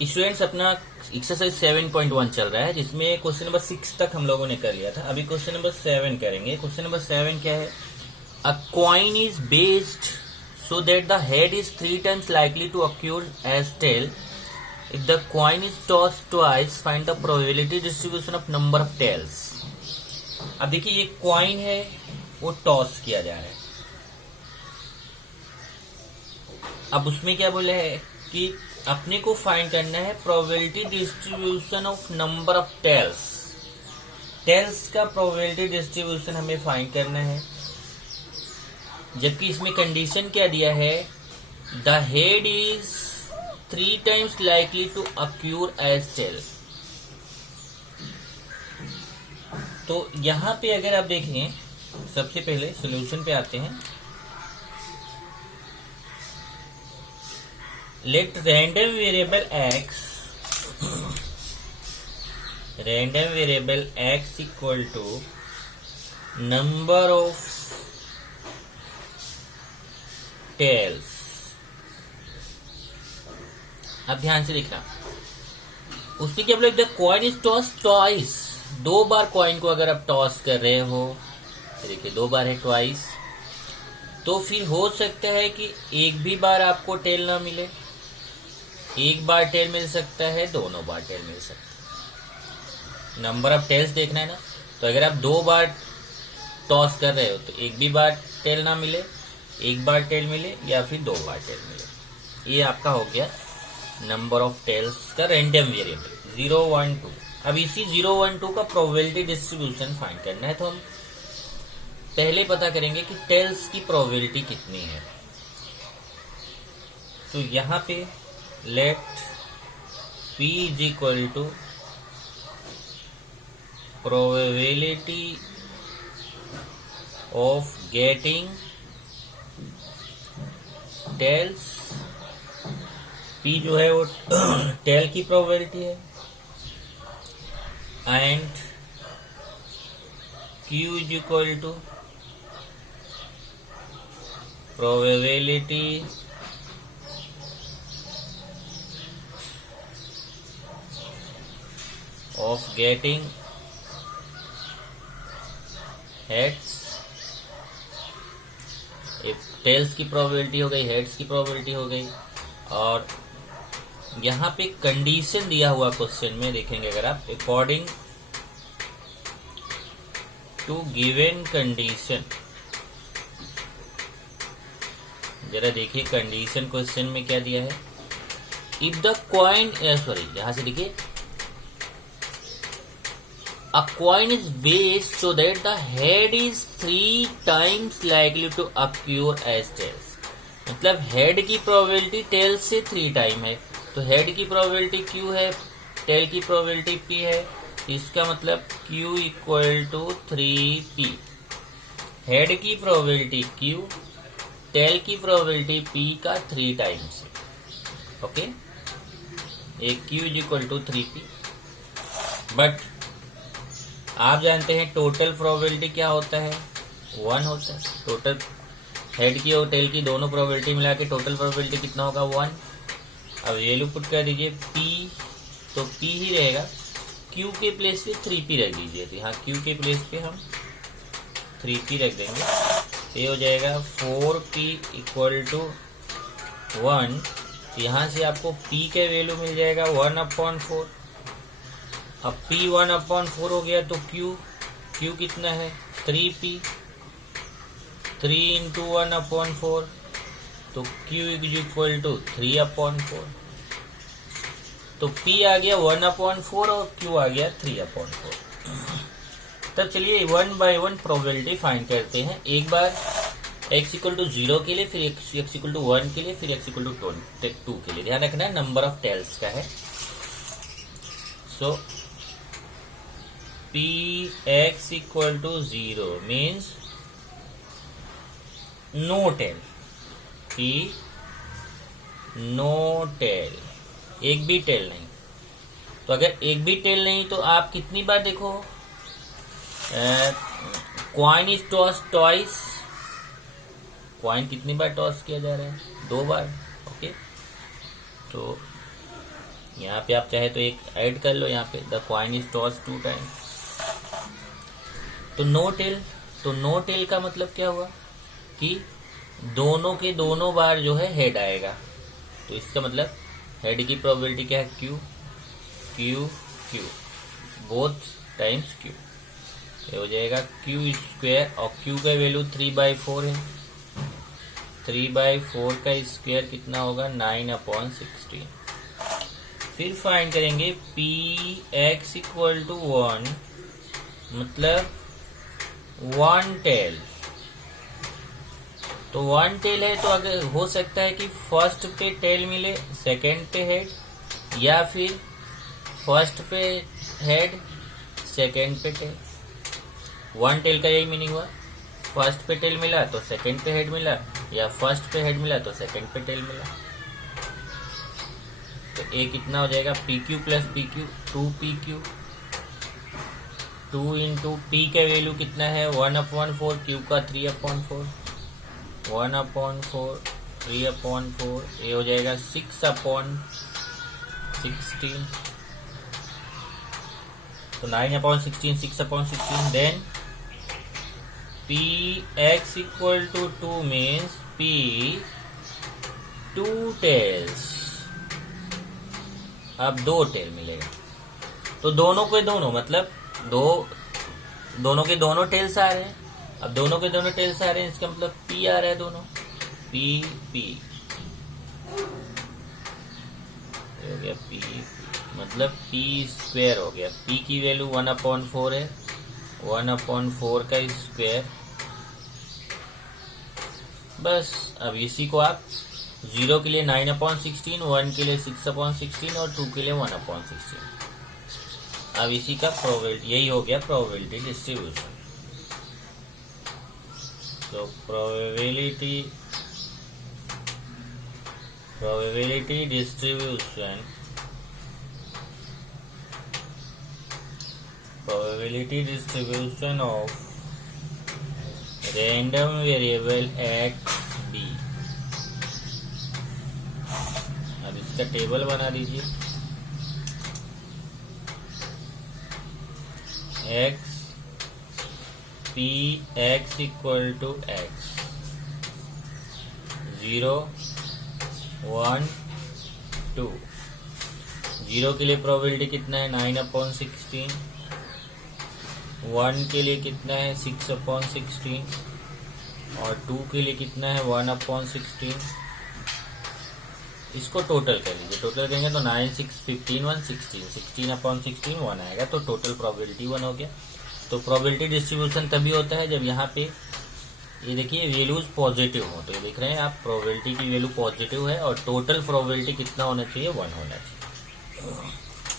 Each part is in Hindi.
स्टूडेंट्स अपना एक्सरसाइज 7.1 चल रहा है, जिसमें क्वेश्चन नंबर 6 तक हम लोगों ने कर लिया था। अभी क्वेश्चन नंबर 7 करेंगे। क्वेश्चन नंबर 7 क्या है? अ coin is based so that the head is 3 times likely to occur as tail. If the coin is tossed twice, find the probability distribution of number of tails. अब देखिए, ये कॉइन है, वो टॉस किया जा रहा है। अब उसमें क्या बोला है कि अपने को फाइंड करना है probability distribution of number of tails. Tails का प्रोबेबिलिटी डिस्ट्रीब्यूशन हमें फाइंड करना है, जबकि इसमें कंडीशन क्या दिया है? The head is 3 times likely to occur as tail. तो यहां पे अगर आप देखें, सबसे पहले सॉल्यूशन पे आते हैं। Let random variable X equal to number of tails. अब ध्यान से देखना, उसने क्या बोला? The coin is toss twice. 2 बार कॉइन को अगर आप टॉस कर रहे हो, देखिए 2 बार है, ट्वाइस, तो फिर हो सकता है कि एक भी बार आपको टेल ना मिले, एक बार टेल मिल सकता है, दोनों बार टेल मिल सकता है। नंबर ऑफ टेल्स देखना है ना, तो अगर आप 2 बार टॉस कर रहे हो तो एक भी बार टेल ना मिले, एक बार टेल मिले, या फिर 2 बार टेल मिले। ये आपका हो गया नंबर ऑफ टेल्स का रैंडम वेरिएबल 0, 1, 2। अब इसी 0, 1, 2 का प्रोबेबिलिटी डिस्ट्रीब्यूशन फाइंड करना है, तो हम पहले पता करेंगे कि टेल्स की प्रोबेबिलिटी कितनी है। तो यहां पे let p is equal to probability of getting tails. p जो है वो टेल की प्रोबेबिलिटी है, and q is equal to probability of getting heads. Tails की प्रोबेबिलिटी हो गई, हेड्स की प्रोबेबिलिटी हो गई। और यहाँ पे कंडीशन दिया हुआ क्वेश्चन में देखेंगे, अगर आप अकॉर्डिंग टू गिवन कंडीशन, जरा देखिए कंडीशन क्वेश्चन में क्या दिया है। इफ द कॉइन, सॉरी यहाँ से देखिए, a coin is based so that the head is 3 times likely to occur as tails। मतलब हेड की प्रोबेबिलिटी टेल से 3 टाइम है, तो हेड की प्रोबेबिलिटी Q है, टेल की प्रोबेबिलिटी P है। इसका मतलब Q equal to 3P। Head की प्रोबेबिलिटी Q, टेल की प्रोबेबिलिटी P का 3 टाइम्स। ओके, एक Q is equal to 3P। But आप जानते हैं टोटल प्रोबेबिलिटी क्या होता है? 1 होता है। टोटल हेड की और टेल की दोनों प्रोबेबिलिटी मिला के टोटल प्रोबेबिलिटी कितना होगा? 1। अब वैल्यू पुट कर दीजिए p, तो p ही रहेगा। q के प्लेस पे 3p रख दीजिए, तो यहाँ q के प्लेस पे हम 3p रख देंगे। ये हो जाएगा 4p इक्वल टू 1। तो यहाँ से आपको p के वैल्यू मिल जाएगा 1/4। अब p 1/4 हो गया, तो q कितना है? 3p। 3 इंटू 1/4, तो q इज इक्वल टू 3/4। तो p आ गया 1/4 और q आ गया 3/4। तब चलिए 1 बाय 1 प्रोबेबिलिटी फाइंड करते हैं। एक बार x इक्वल टू 0 के लिए, फिर x इक्वल टू 1 के लिए, फिर x इक्वल टू 2 के लिए। ध्यान रखना नंबर ऑफ टेल्स का है। So Px equal to 0 means no tail. P no tail, एक भी टेल नहीं। तो अगर एक भी टेल नहीं तो आप कितनी बार देखो, coin is toss twice. Coin कितनी बार टॉस किया जा रहा है? 2 बार। ओके, तो यहाँ पे आप चाहे तो एक ऐड कर लो, यहाँ पे the coin is toss 2 times. तो नो टेल का मतलब क्या हुआ कि दोनों के दोनों बार जो है हेड आएगा। तो इसका मतलब हेड की प्रोबेबिलिटी क्या है, Q Q Q, both times Q. ये हो जाएगा क्यू स्क्वायर, और क्यू का वैल्यू 3/4 है। 3/4 का स्क्वायर कितना होगा, 9/16। फिर फाइंड करेंगे पी एक्स इक्वल टू 1, मतलब 1 टेल। तो 1 टेल है तो अगर हो सकता है कि फर्स्ट पे टेल मिले, सेकंड पे हेड, या फिर फर्स्ट पे हेड, सेकंड पे टेल। 1 टेल का यही मीनिंग हुआ, फर्स्ट पे टेल मिला तो सेकंड पे हेड मिला, या फर्स्ट पे हेड मिला तो सेकंड पे टेल मिला। तो ए कितना हो जाएगा, P Q plus P Q, 2PQ। 2 into P का वैल्यू कितना है, 1/4, क्यू का 3/4, 1/4, 3/4, ये हो जाएगा 6/16। तो 9/16, 6/16। Then P X equal to 2 means P 2 tails. अब 2 टेल मिलेगा, तो दोनों के दोनों मतलब दोनों के दोनों टेल्स आ रहे हैं। अब दोनों के दोनों टेल्स आ रहे हैं, इसका मतलब पी आ रहा है दोनों, पी हो गया, पी मतलब पी स्क्वायर हो गया। पी की वैल्यू 1/4 है, 1/4 का स्क्वायर। बस अब इसी को आप 0 के लिए 9/16, 1 के लिए 6/16 और 2 के लिए 1/16। अब इसी का प्रोबेबिलिटी, यही हो गया प्रोबेबिलिटी डिस्ट्रीब्यूशन। तो probability distribution of random variable X be. अब इसका टेबल बना दीजिए। X P X equal to X, 0 1 2। 0 के लिए प्रोबेबिलिटी कितना है, 9/16। 1 के लिए कितना है, 6/16। और 2 के लिए कितना है, 1/16। इसको टोटल कर लीजिए, टोटल करेंगे तो 9 6 15 1 16, 16/16 1 आएगा। तो टोटल प्रोबेबिलिटी 1 हो गया। तो प्रोबेबिलिटी डिस्ट्रीब्यूशन तभी होता है जब यहाँ पे ये देखिए वैल्यूज पॉजिटिव हो। तो ये देख रहे हैं आप, प्रोबेबिलिटी की वैल्यू पॉजिटिव है और टोटल प्रोबेबिलिटी कितना होना चाहिए, 1 होना चाहिए।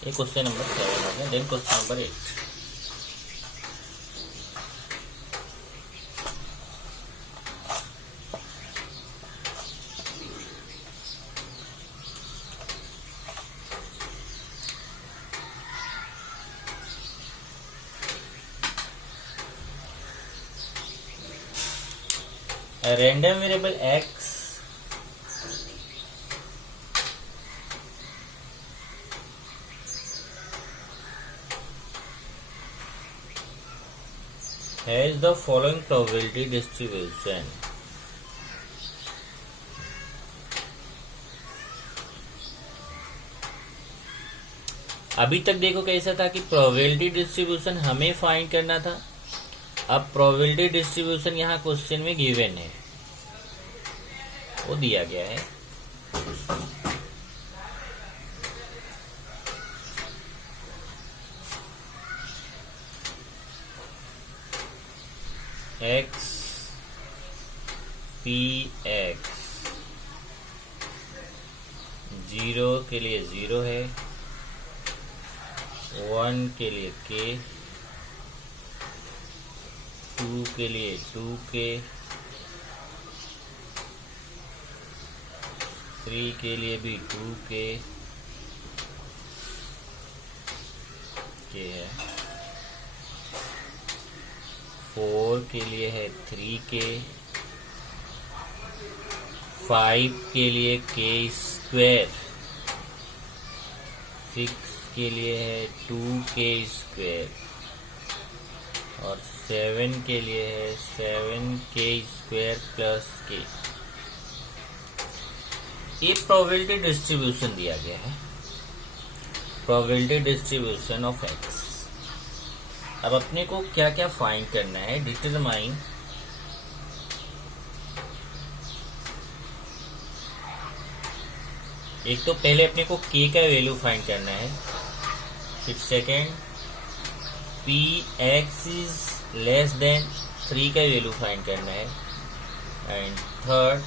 ये क्वेश्चन नंबर 7 हो गया। Then question number 8। A random variable x has the following probability distribution. अभी तक देखो कैसा था कि प्रोबेबिलिटी डिस्ट्रीब्यूशन हमें फाइंड करना था। अब प्रोबेबिलिटी डिस्ट्रीब्यूशन यहाँ क्वेश्चन में गिवन है, वो दिया गया है। एक्स पी एक्स 0 के लिए 0 है, 1 के लिए k, 2 के लिए 2k, 3 के लिए भी 2k है, 4 के लिए है 3k, 5 के लिए k स्क्वायर, 6 के लिए है 2k² और 7 के लिए है 7k² प्लस k। ये प्रोबेबिलिटी डिस्ट्रीब्यूशन दिया गया है, प्रोबेबिलिटी डिस्ट्रीब्यूशन ऑफ x। अब अपने को क्या क्या फाइंड करना है, डिटरमाइन एक तो पहले अपने को k का वैल्यू फाइंड करना है, फिर second px is less than 3 का वैल्यू फाइंड करना है, and third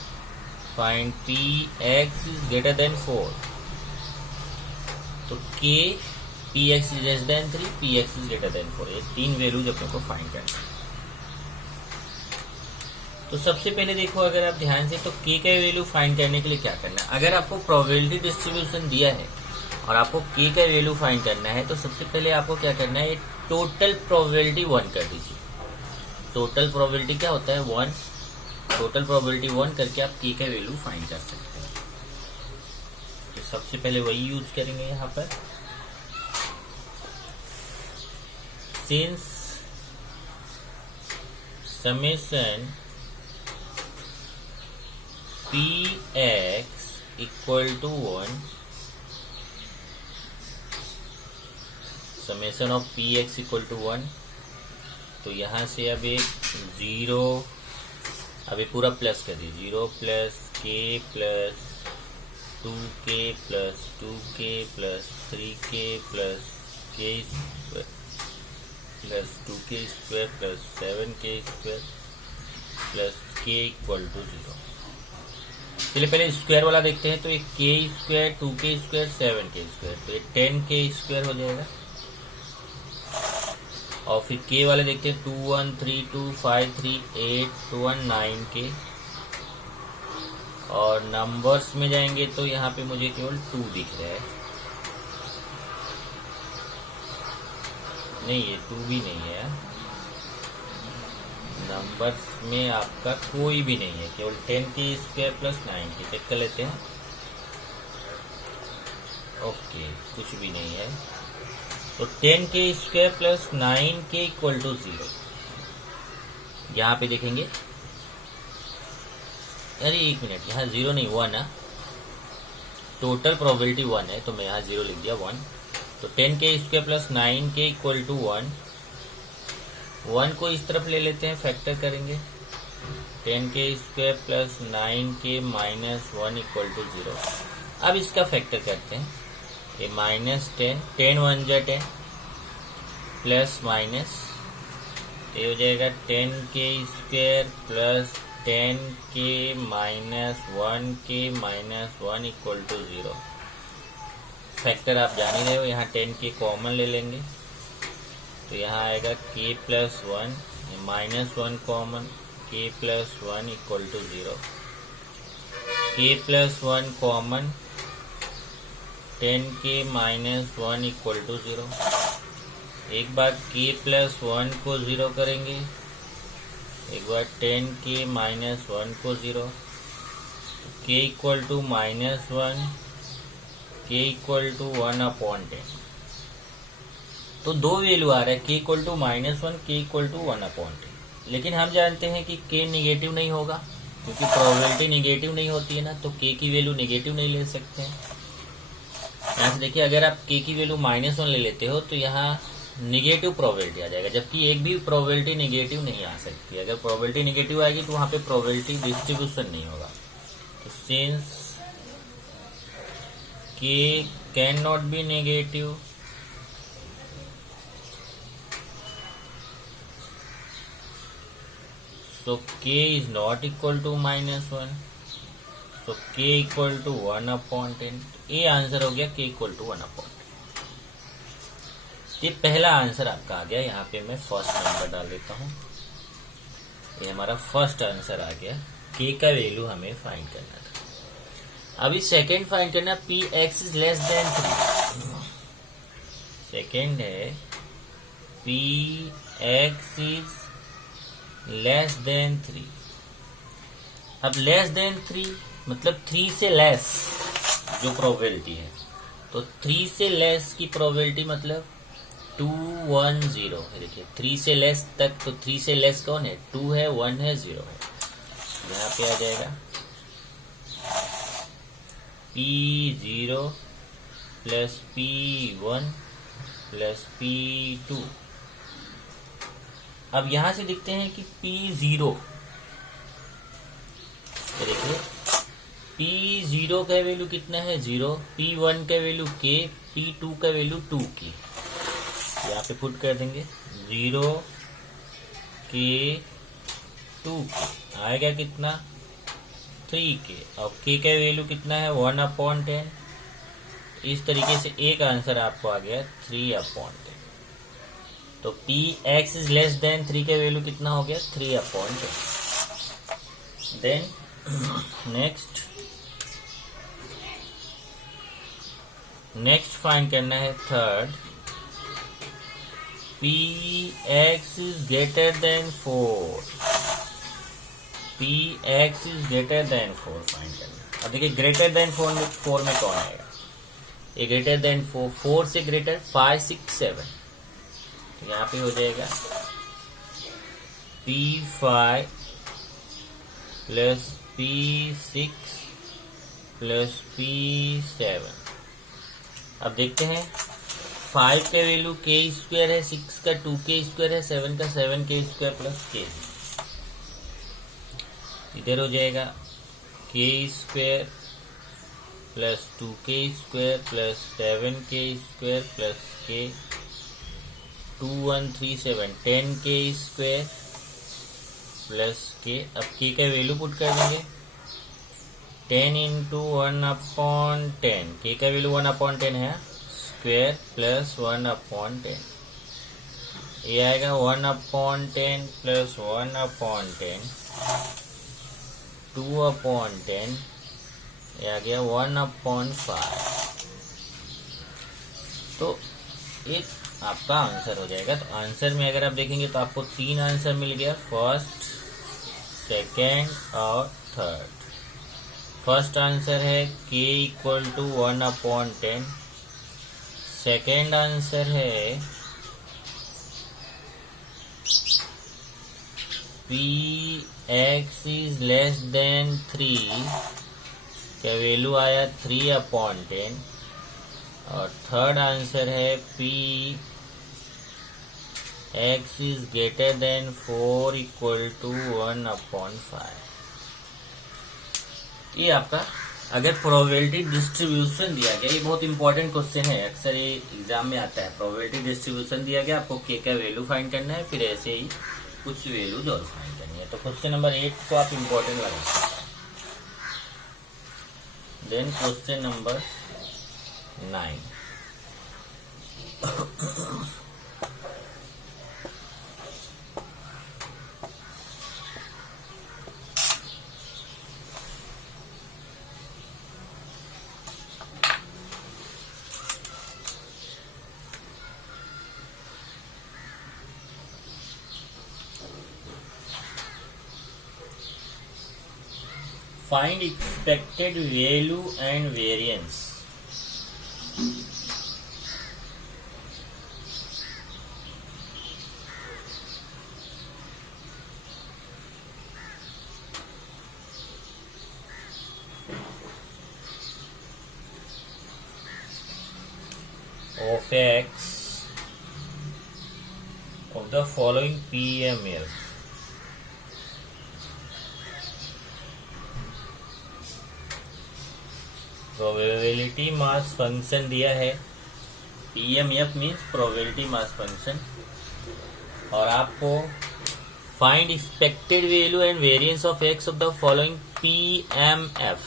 find px is greater than 4। तो k px is less than 3, px is greater than 4, ये 3 वैल्यूज अपने को फाइंड करना है। तो सबसे पहले देखो, अगर आप ध्यान से, तो k का वैल्यू फाइंड करने के लिए क्या करना है, अगर आपको प्रोबेबिलिटी डिस्ट्रीब्यूशन दिया है और आपको k का वैल्यू फाइंड करना है, तो सबसे पहले आपको क्या करना है, टोटल प्रोबेबिलिटी 1 कर दीजिए। टोटल प्रोबेबिलिटी क्या होता है, 1। टोटल प्रोबेबिलिटी 1 करके आप k का वैल्यू फाइंड कर सकते हैं। तो सबसे पहले वही यूज करेंगे यहाँ पर। Since summation px equal to 1, summation of px equal to 1, तो यहाँ से अब एक 0, अभी पूरा प्लस कर दीजिए, 0 plus k plus 2k plus 2k plus 3k plus k plus 2k² plus 7k² plus k equal to 0। चलिए पहले स्क्वायर वाला देखते हैं। तो एक k², 2k², 7k², तो ये 10k² हो जाएगा। और फिर k वाले देखते हैं, 2 1 3 2 5 3 8 1 9k। और नंबर्स में जाएंगे तो यहाँ पे मुझे केवल 2 दिख रहा है, नहीं ये 2 भी नहीं है, नंबर्स में आपका कोई भी नहीं है, केवल 10k² प्लस 9k। चेक कर लेते हैं, ओके कुछ भी नहीं है। तो 10k² plus 9k equal to 0। यहाँ पे देखेंगे, अरे एक मिनट, यहाँ 0 नहीं 1 है, टोटल प्रोबेबिलिटी 1 है, तो मैं यहाँ 0 लिख दिया 1। तो 10k² plus 9k equal to 1। 1 को इस तरफ ले लेते हैं, फैक्टर करेंगे, 10k² plus 9k minus 1 equal to 0। अब इसका फैक्टर करते हैं, ये -10, 10 1 जा 10 प्लस माइनस, ये हो जाएगा 10k² plus 10k minus 1k minus 1 equal to 0। Factor आप जान ही रहे हो, यहाँ 10k कॉमन ले लेंगे, तो यहाँ आएगा k plus 1 minus 1 common, k plus 1 equal to 0। k plus 1 common, 10k minus 1 equal to 0। एक बार k प्लस 1 को 0 करेंगे, एक बार 10k माइनस 1 को 0, k equal to -1, k equal to 1/10। तो 2 वैल्यू आ रहा है, k equal to -1, k equal to 1/10। लेकिन हम जानते हैं कि k निगेटिव नहीं होगा, क्योंकि प्रोबेबिलिटी निगेटिव नहीं होती है ना, तो k की वैल्यू निगेटिव नहीं ले सकते हैं। यहाँ से देखिए, अगर आप k की वैल्यू -1 ले लेते हो तो यहाँ निगेटिव प्रोबेबिलिटी आ जाएगा, जबकि एक भी प्रोबेबिलिटी निगेटिव नहीं आ सकती। अगर प्रोबेबिलिटी निगेटिव आएगी तो वहाँ पे प्रोबेबिलिटी डिस्ट्रीब्यूशन नहीं होगा। तो since k can not be negative, so k is not equal to -1, so k equal to 1/10। ये आंसर हो गया k equal to 1/10। ये पहला आंसर आपका आ गया। यहाँ पे मैं फर्स्ट नंबर डाल देता हूँ, ये हमारा फर्स्ट आंसर आ गया। k का वैल्यू हमें फाइंड करना था। अभी सेकेंड फाइंड करना, px is less than 3। Second है px इज लेस देन 3। अब लेस देन 3 मतलब 3 से लेस जो प्रोबेबिलिटी है, तो 3 से लेस की प्रोबेबिलिटी मतलब 2 1 0 है। देखिए 3 से लेस तक, तो 3 से लेस कौन है? 2 है, 1 है, 0 है। यहाँ पे आ जाएगा P0 plus P1 plus P2। अब यहां से देखते हैं कि P0, तो देखिए P0 का वैल्यू कितना है? 0। P1 का वैल्यू K, P2 का वैल्यू 2K। यहाँ पे पुट कर देंगे 0 K 2K, आएगा कितना? 3K। और K का वैल्यू कितना है? 1/10। इस तरीके से एक आंसर आपको आ गया 3/10। तो Px इज लेस देन 3 का वैल्यू कितना हो गया? 3/10। देन नेक्स्ट फाइंड करना है third. Px is greater than 4। Px is greater than 4 find करना। अब देखिए ग्रेटर देन 4 में कौन आएगा? ये ग्रेटर देन 4 से ग्रेटर 5 6 7। तो यहाँ पे हो जाएगा P5 plus P6 plus P7। अब देखते हैं 5 का वैल्यू k² है, 6 का 2k² है, 7 का 7k² प्लस k। इधर हो जाएगा k² plus 2k² plus 7k² plus k। 2 1 3 7 10k² plus k। अब k का वैल्यू पुट कर देंगे 10 इंटू 1/10। k का वैल्यू 1/10 है, स्क्वायर प्लस 1/10। ये आएगा 1/10 प्लस 1/10 2/10। ये आ गया 1/5। तो एक आपका आंसर हो जाएगा। तो आंसर में अगर आप देखेंगे तो आपको 3 आंसर मिल गया, फर्स्ट, सेकेंड और थर्ड। फर्स्ट आंसर है k = 1/10। सेकेंड आंसर है Px इज लेस देन 3 का वैल्यू आया 3/10। और थर्ड आंसर है Px इज ग्रेटर देन 4 = 1/5। ये आपका अगर प्रोबेबिलिटी डिस्ट्रीब्यूशन दिया गया, ये बहुत इंपॉर्टेंट क्वेश्चन है, अक्सर ये एग्जाम में आता है। प्रोबेबिलिटी डिस्ट्रीब्यूशन दिया गया, आपको k का वैल्यू फाइंड करना है, फिर ऐसे ही कुछ वैल्यूज और फाइंड करनी है। तो क्वेश्चन नंबर 8 को आप इंपॉर्टेंट लगा। Then question number 9। Find expected value and variance. Of x of the following PMF. Probability mass function दिया है, PMF means probability mass function, और आपको find expected value and variance of x of the following PMF।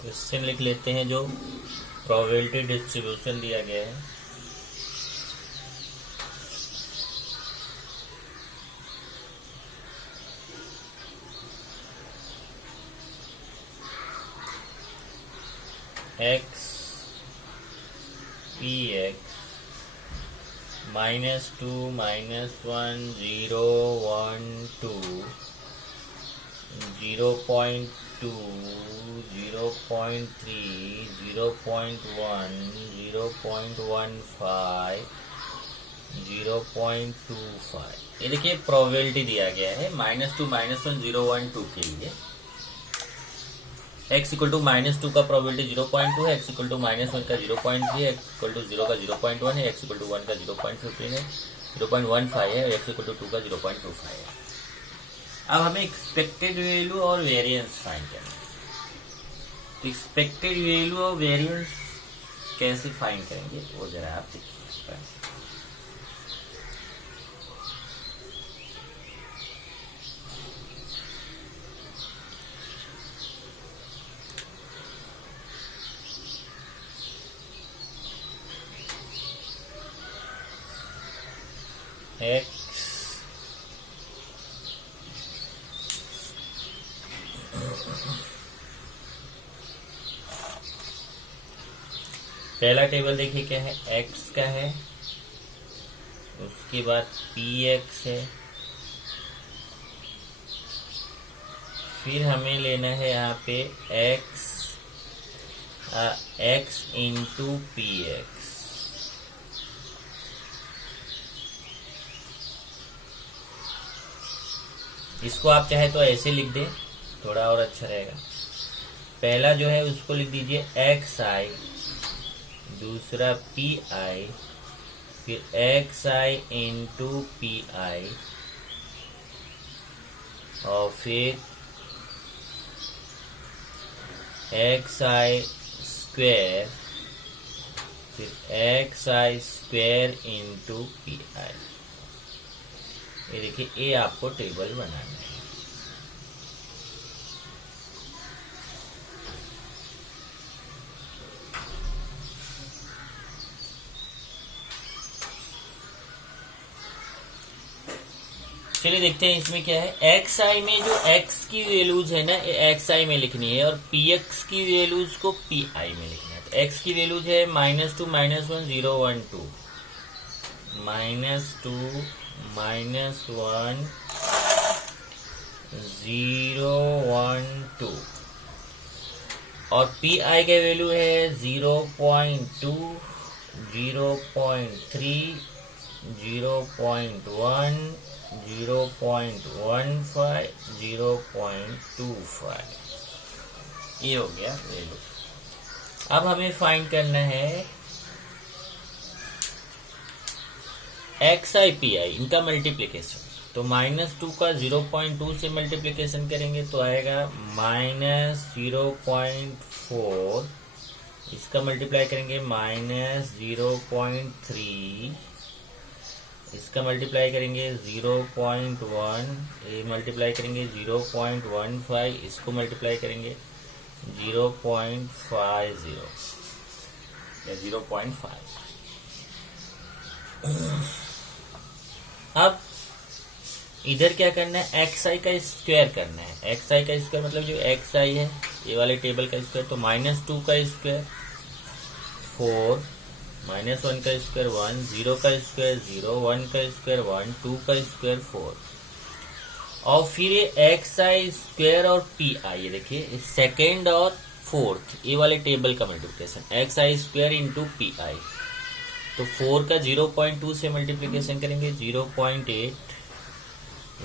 Question लिख लेते हैं जो प्रोबेबिलिटी डिस्ट्रीब्यूशन दिया गया है। x Px -2 -1 0 1 2 0.2, 0.3, 0.1, 0.15, 0.25। ये देखिए प्रोबेबिलिटी दिया गया है -2, -1, 0, 1, 2 के लिए। x इक्वल टू -2 का प्रोबेबिलिटी 0.2 है, x इक्वल टू -1 का 0.3 है, x इक्वल टू 0 का 0.1 है, x इक्वल टू 1 का 0.15 है, 0.15 है, x इक्वल टू 2 का 0.25 है। अब हमें एक्सपेक्टेड वैल्यू और वेरिएंस फाइंड करना है। तो एक्सपेक्टेड वैल्यू और वेरिएंस कैसे फाइंड करेंगे वो जरा आप देखिए। x पहला टेबल देखिए क्या है, x का है, उसके बाद px है, फिर हमें लेना है यहाँ पे x इंटू px। इसको आप चाहे तो ऐसे लिख दें, थोड़ा और अच्छा रहेगा। पहला जो है उसको लिख दीजिए xi, दूसरा pi, फिर xi इंटू pi, और फिर xi स्क्वायर, फिर xi स्क्वायर इंटू pi। ये देखिए ये आपको टेबल बनाना है। चलिए देखते हैं इसमें क्या है। xi में जो x की वैल्यूज है ना, ये xi में लिखनी है, और px की वैल्यूज को pi में लिखना है। तो x की वैल्यूज है -2, -1, 0, 1, 2, -2, -1, 0, 1, 2, और pi का वैल्यू है 0.2, 0.3, 0.1, 0.15, 0.25। ये हो गया वैल्यू। अब हमें फाइंड करना है xi pi, इनका मल्टीप्लिकेशन। तो -2 का 0.2 से मल्टीप्लिकेशन करेंगे तो आएगा -0.4, इसका मल्टीप्लाई करेंगे -0.3, इसका मल्टीप्लाई करेंगे 0.1, ये मल्टीप्लाई करेंगे 0.15, इसको मल्टीप्लाई करेंगे 0.50 या 0.5। अब इधर क्या करना है, xi का स्क्वायर करना है। xi का स्क्वायर मतलब जो xi है ये वाले टेबल का स्क्वायर, तो -2 का स्क्वायर 4, -1 का स्क्वायर 1, 0 का स्क्वायर 0, 1 का स्क्वायर 1, 2 का स्क्वायर 4, और फिर ये xi स्क्वायर और pi, ये देखिए सेकेंड और फोर्थ ये वाले टेबल का multiplication, xi square into pi। तो 4 का 0.2 से मल्टीप्लिकेशन करेंगे 0.8,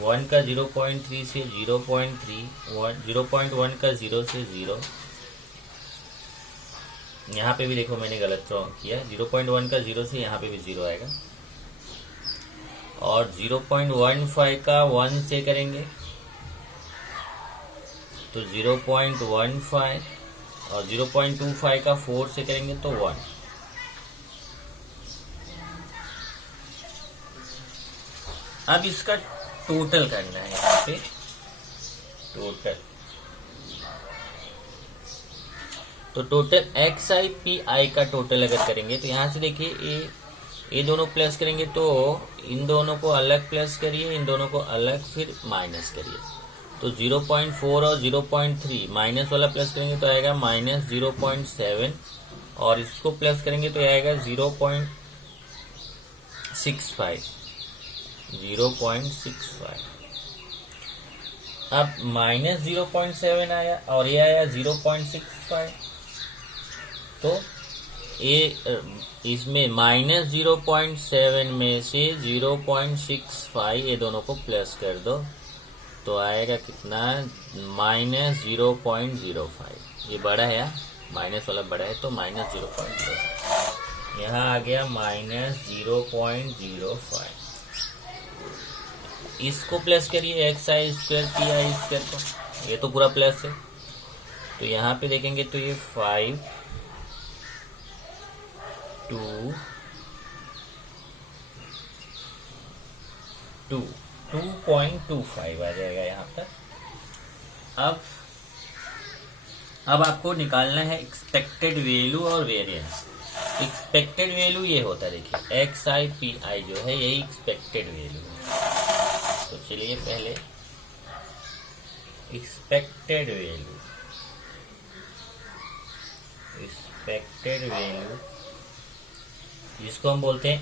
1 का 0.3 से 0.3, 0.1 का 0 से 0, यहाँ पे भी देखो मैंने गलत किया, 0.1 का 0 से यहाँ पे भी 0 आएगा, और 0.15 का 1 से करेंगे तो 0.15, और 0.25 का 4 से करेंगे तो 1। अब इसका टोटल करना है यहाँ पे, टोटल। तो टोटल xi pi का टोटल अगर करेंगे तो यहाँ से देखिए ये दोनों प्लस करेंगे तो इन दोनों को अलग प्लस करिए, इन दोनों को अलग फिर माइनस करिए। तो 0.4 और 0.3 माइनस वाला प्लस करेंगे तो आएगा -0.7, और इसको प्लस करेंगे तो आएगा 0.65। अब -0.7 आया और ये आया 0.65, तो ये इसमें -0.7 में से 0.65 ये दोनों को प्लस कर दो तो आएगा कितना, -0.05। ये बड़ा है, माइनस वाला बड़ा है तो -0.05। यहाँ आ गया -0.05। इसको प्लस करिए xi² pi² को, ये तो पूरा प्लस है। तो यहाँ पे देखेंगे तो ये 5 2 2.25 आ जाएगा यहाँ पर। अब आपको निकालना है एक्सपेक्टेड वैल्यू और वेरिएंस। एक्सपेक्टेड वैल्यू ये होता है, देखिए xi pi जो है यही एक्सपेक्टेड वैल्यू है। तो चलिए पहले एक्सपेक्टेड वैल्यू जिसको हम बोलते हैं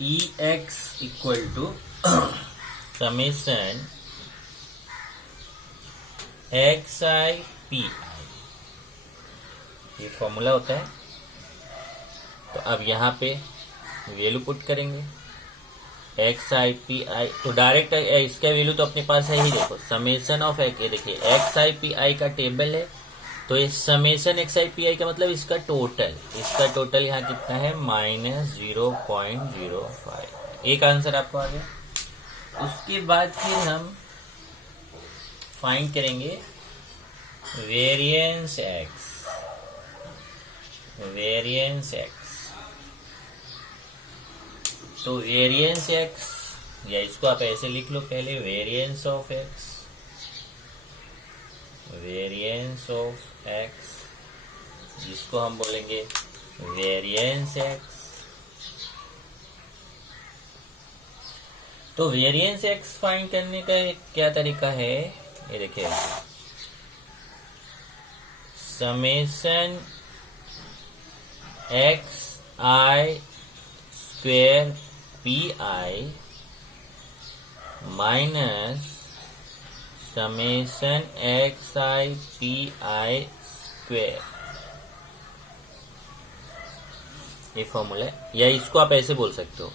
EX equal to summation xi pi, ये फॉर्मूला होता है। तो अब यहाँ पे वैल्यू पुट करेंगे xi pi, तो डायरेक्ट इसका वैल्यू तो अपने पास है ही, देखो समेशन ऑफ x, ये देखिए xi pi का टेबल है, तो ये समेशन xi pi का मतलब इसका टोटल यहाँ कितना है, -0.05। एक आंसर आपको आ गया। उसके बाद फिर हम फाइंड करेंगे वेरिएंस x। तो वेरिएंस x, या इसको आप ऐसे लिख लो पहले, वेरिएंस ऑफ x जिसको हम बोलेंगे वेरिएंस x। तो वेरिएंस x फाइंड करने का क्या तरीका है, ये देखिए summation xi² pi minus summation xi pi², ये फॉर्मूला है। या इसको आप ऐसे बोल सकते हो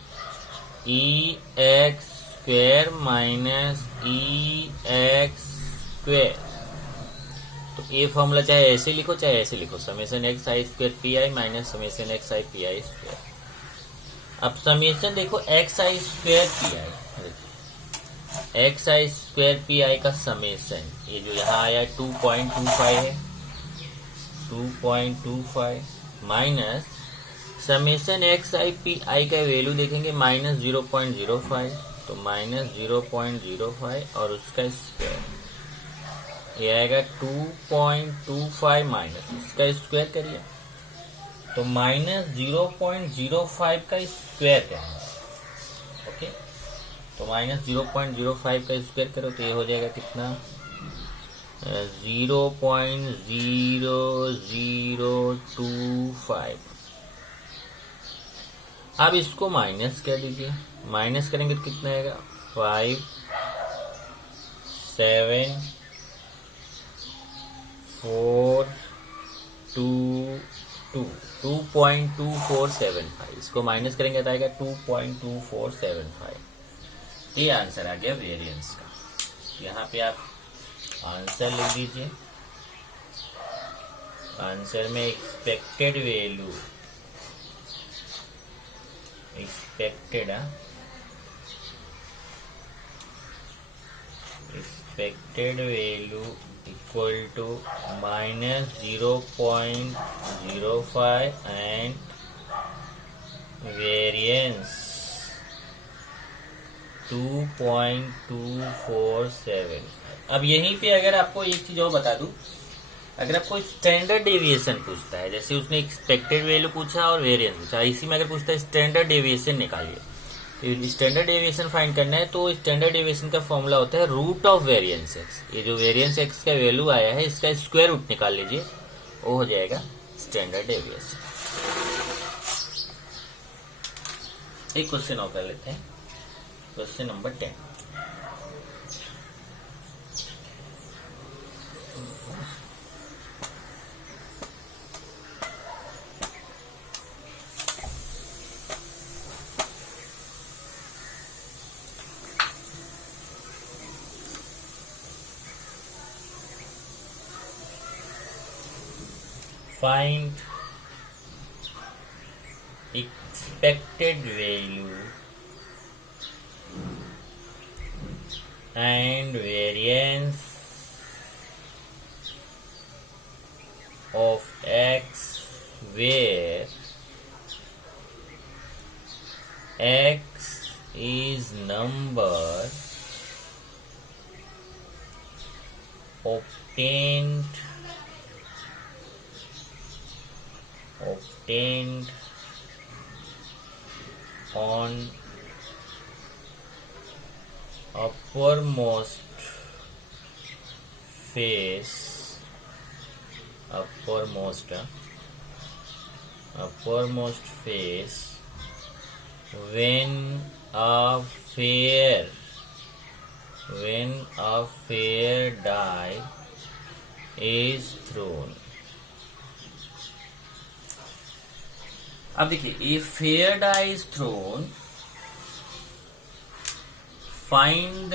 EX² माइनस EX²। तो ये फॉर्मूला चाहे ऐसे लिखो चाहे ऐसे लिखो, summation xi² pi minus summation xi pi²। अब समेशन देखो xi² pi का समेशन, ये जो यहाँ आया 2.25 है, 2.25 माइनस समेशन xi pi का वैल्यू देखेंगे -0.05, तो -0.05 और उसका स्क्वायर, ये आएगा 2.25 माइनस इसका स्क्वायर करिए तो -0.05 का स्क्वायर करेंगे। ओके, तो -0.05 का स्क्वायर करो तो ये हो जाएगा कितना, 0.0025। अब इसको माइनस कर दीजिए, माइनस करेंगे तो कितना आएगा, 5 7 4 2 2.2475। इसको माइनस करेंगे तो आएगा 2.2475। ये आंसर आ गया वेरिएंस का। यहाँ पे आप आंसर लिख दीजिए। आंसर में expected value, expected value equal to -0.05 and variance 2.247। अब यहीं पे अगर आपको एक चीज और बता दूं, अगर आपको स्टैंडर्ड डेविएशन पूछता है, जैसे उसने एक्सपेक्टेड वैल्यू पूछा और वेरिएंस पूछा, इसी में अगर पूछता है स्टैंडर्ड डेविएशन निकालिए, तो स्टैंडर्ड डेविएशन फाइंड करना है तो स्टैंडर्ड डेविएशन का फॉर्मूला होता है रूट ऑफ वेरिएंस एक्स। ये जो वेरिएंस एक्स का वैल्यू आया है इसका स्क्वायर रूट निकाल लीजिए, वो हो जाएगा स्टैंडर्ड डेविएशन। एक क्वेश्चन और कर लेते हैं। Question number 10। Find expected value and variance of x where x is number obtained on uppermost face when a fair die is thrown। अब देखिए, a fair die is thrown, find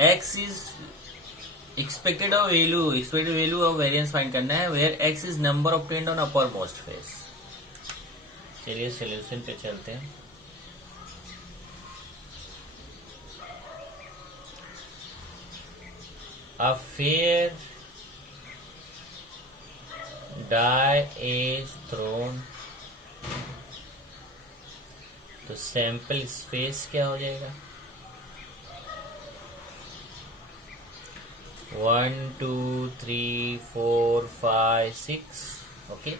X is expected value of variance find करना है where X is number obtained on uppermost face. चलिए सोल्यूशन पे चलते हैं। A fair die is thrown, तो सैंपल स्पेस क्या हो जाएगा? 1 2 3 4 5 6। Okay,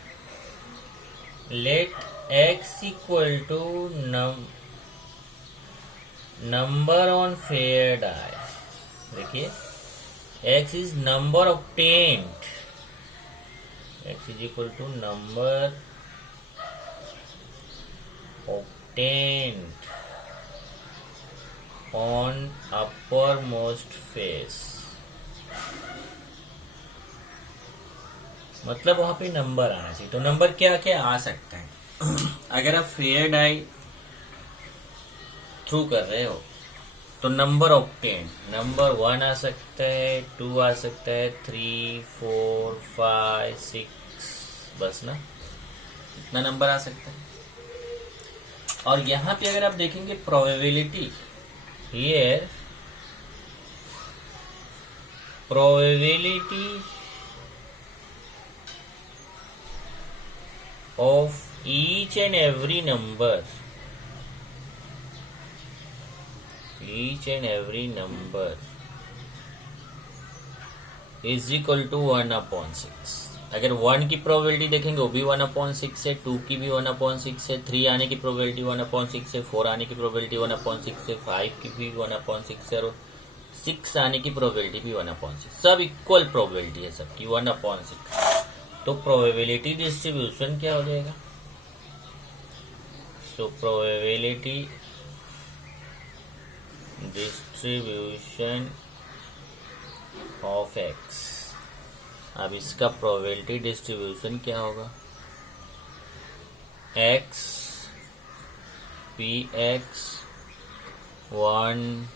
let x equal to number on fair die. देखिए, x is number obtained, x is equal to number obtained on uppermost face, मतलब वहां पे नंबर आना चाहिए। तो नंबर क्या क्या आ सकता है? अगर आप फेयर डाई थ्रू कर रहे हो तो नंबर ऑब्टेन, नंबर 1 आ सकता है, 2 आ सकता है, 3 4 5 6, बस ना, इतना नंबर आ सकता है। और यहां पे अगर आप देखेंगे probability, here probability of each and every number, is equal to 1/6। अगर 1 की प्रोबेबिलिटी देखेंगे वो भी 1/6 है, 2 की भी 1/6 है, 3 आने की प्रोबेबिलिटी 1/6 है, 4 आने की प्रोबेबिलिटी 1/6 है, 5 की भी 1/6 है और 6 आने की प्रोबेबिलिटी भी 1/6। सब इक्वल प्रोबेबिलिटी है सबकी 1/6। तो प्रोबेबिलिटी डिस्ट्रीब्यूशन क्या हो जाएगा? So probability distribution of x. अब इसका प्रोबेबिलिटी डिस्ट्रीब्यूशन क्या होगा? एक्स पी एक्स 1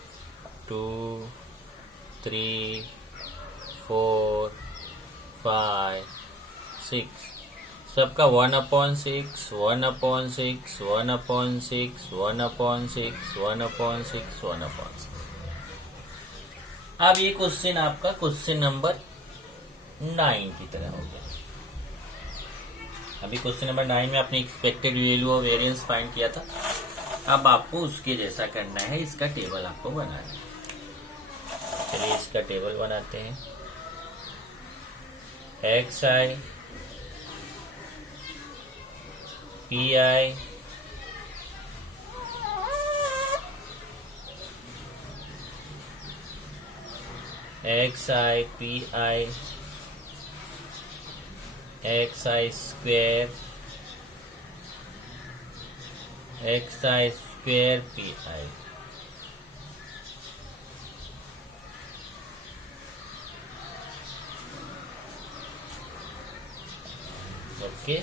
2 3 4 5 6, सबका 1/6 1/6 1/6 1/6 1/6 1/6। अब ये क्वेश्चन आपका क्वेश्चन नंबर 9 की तरह हो गया। अभी क्वेश्चन नंबर 9 में आपने expected value of variance find किया था। अब आपको उसके जैसा करना है, इसका टेबल आपको बनाना है। चलिए इसका टेबल बनाते हैं। XI PI XI PI XI square XI square P I. Okay,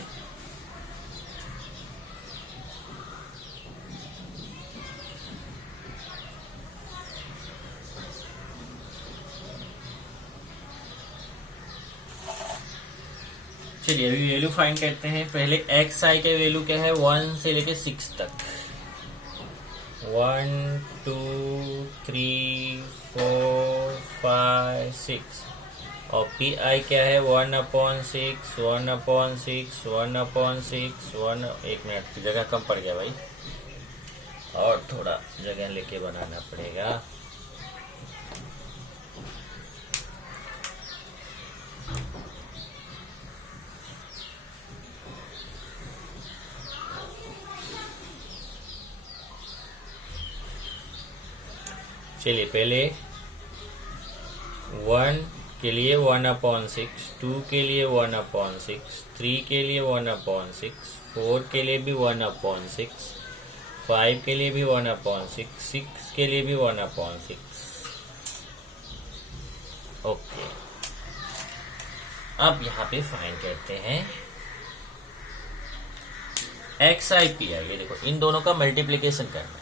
चलिए अभी वैल्यू फाइंड करते हैं। पहले एक्स आई के वैल्यू क्या है, 1 से लेके 6 तक। 1 2 3 4 5 6। और पी आई क्या है, 1/6 1/6 1/6 1। 1 मिनट की जगह कम पड़ गया भाई, और थोड़ा जगह लेके बनाना पड़ेगा। चलिए पहले 1 के लिए 1/6, 2 के लिए 1/6, 3 के लिए 1/6, 4 के लिए भी 1/6, 5 के लिए भी 1/6, 6 के लिए भी 1/6। ओके, अब यहाँ पे फाइंड करते हैं एक्स आई पी आई। ये देखो, इन दोनों का मल्टीप्लीकेशन करना है।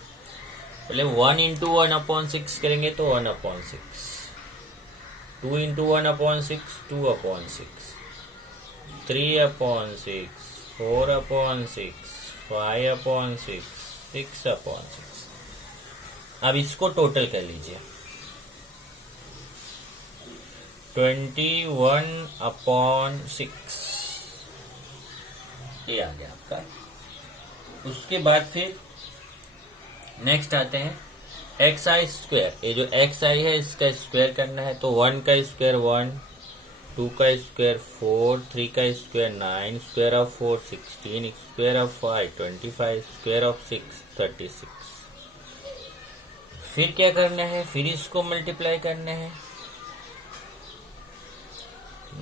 पहले 1 इंटू 1/6 करेंगे तो 1/6, 2 इंटू 1/6 2/6, 3/6, 4/6, 5/6, 6/6। अब इसको टोटल कर लीजिए, 21/6 ये आ गया आपका। उसके बाद फिर नेक्स्ट आते हैं एक्स आई स्क्वायर। ये जो एक्स आई है इसका स्क्वायर करना है, तो 1 का स्क्वायर 1, 2 का स्क्वायर 4, 3 का square 9, square of 4 16, square of 5 25, square of 6 36। फिर क्या करना है, फिर इसको मल्टीप्लाई करना है,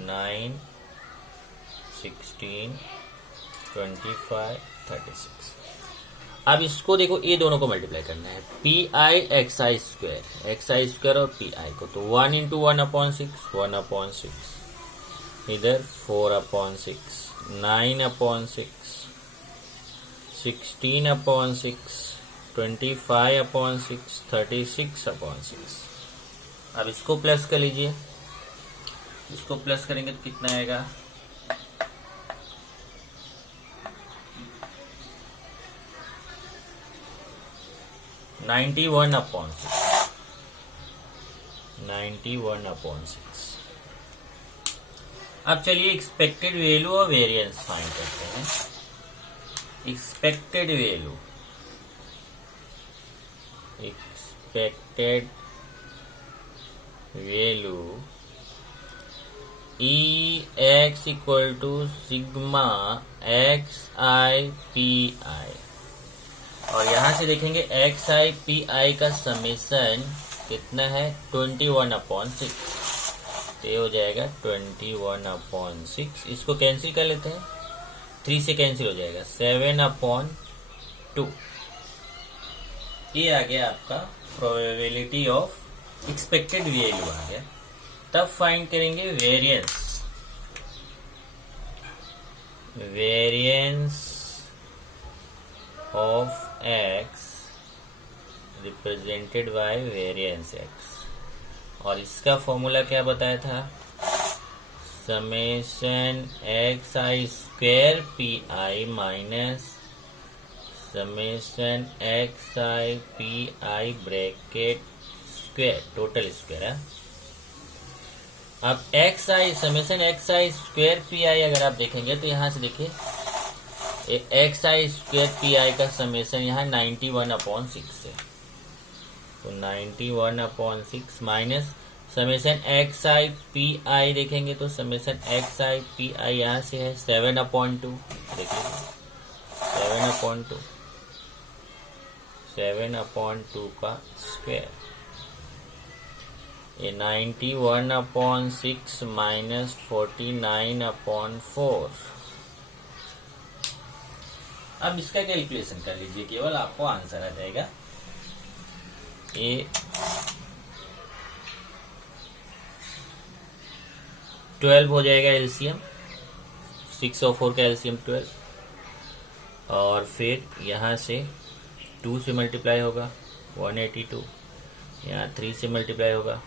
9 16 25 36। अब इसको देखो, ये दोनों को मल्टीप्लाई करना है, P I x I square और पी आई को। तो 1 इंटू 1/6 1/6, इधर 4/6, 9/6, 16/6, 25/6, 36/6। अब इसको प्लस कर लीजिए, इसको प्लस करेंगे तो कितना आएगा, 91/6, 91/6। अब चलिए एक्सपेक्टेड वैल्यू और वेरिएंस फाइंड करते हैं। Expected value E X equal to sigma X I P I. और यहां से देखेंगे एक्स आई पी आई का समेसन कितना है, 21/6। तो ये हो जाएगा 21/6। इसको कैंसिल कर लेते हैं, 3 से कैंसिल हो जाएगा, 7/2। ये आ गया आपका प्रोबेबिलिटी ऑफ एक्सपेक्टेड वैल्यू आ गया। तब फाइंड करेंगे variance of x represented by variance x। और इसका फॉर्मूला क्या बताया था, summation x I square P I minus summation x I P I bracket square total square है। अब x I summation x I square P I अगर आप देखेंगे तो यहां से देखिए, x I square P I का समेशन यहाँ 91/6 है। तो 91/6 minus summation x I P आई देखेंगे तो समेशन एक्स आई पी आई यहाँ से है 7/2। देखिए 7/2 का स्क्वायर, ये 91/6 माइनस 49/4। अब इसका कैलकुलेशन कर लीजिए, केवल आपको आंसर आ जाएगा। ये 12 हो जाएगा एलसीएम, 6 और 4 का एलसीएम 12, और फिर यहाँ से 2 से मल्टीप्लाई होगा 182, यहाँ 3 से मल्टीप्लाई होगा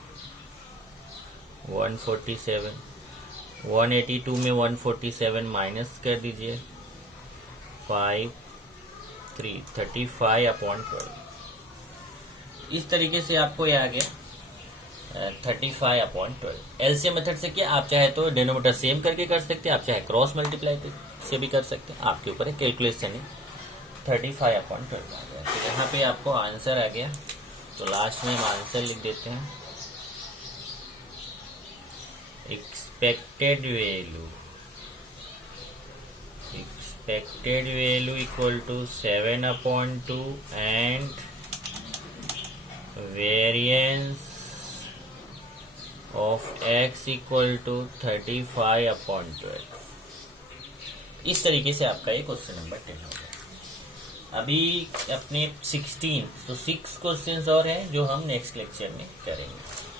147, 182 में 147 माइनस कर दीजिए 5, 3, 35/12। इस तरीके से आपको ये आ गया 35/12। एलसीएम मेथड से क्या, आप चाहे तो डिनोमिनेटर सेम करके कर सकते हैं, आप चाहे क्रॉस मल्टीप्लाई से भी कर सकते हैं, आपके ऊपर है, कैलकुलेशन है। 35/12 आ गया, तो यहाँ पे आपको आंसर आ गया। तो लास्ट में हम आंसर लिख देते हैं, expected value equal to 7/2 and variance of x equal to 35/12। इस तरीके से आपका ये क्वेश्चन नंबर 10 हो गया। अभी अपने 16 तो 6 क्वेश्चंस और हैं जो हम नेक्स्ट लेक्चर में करेंगे।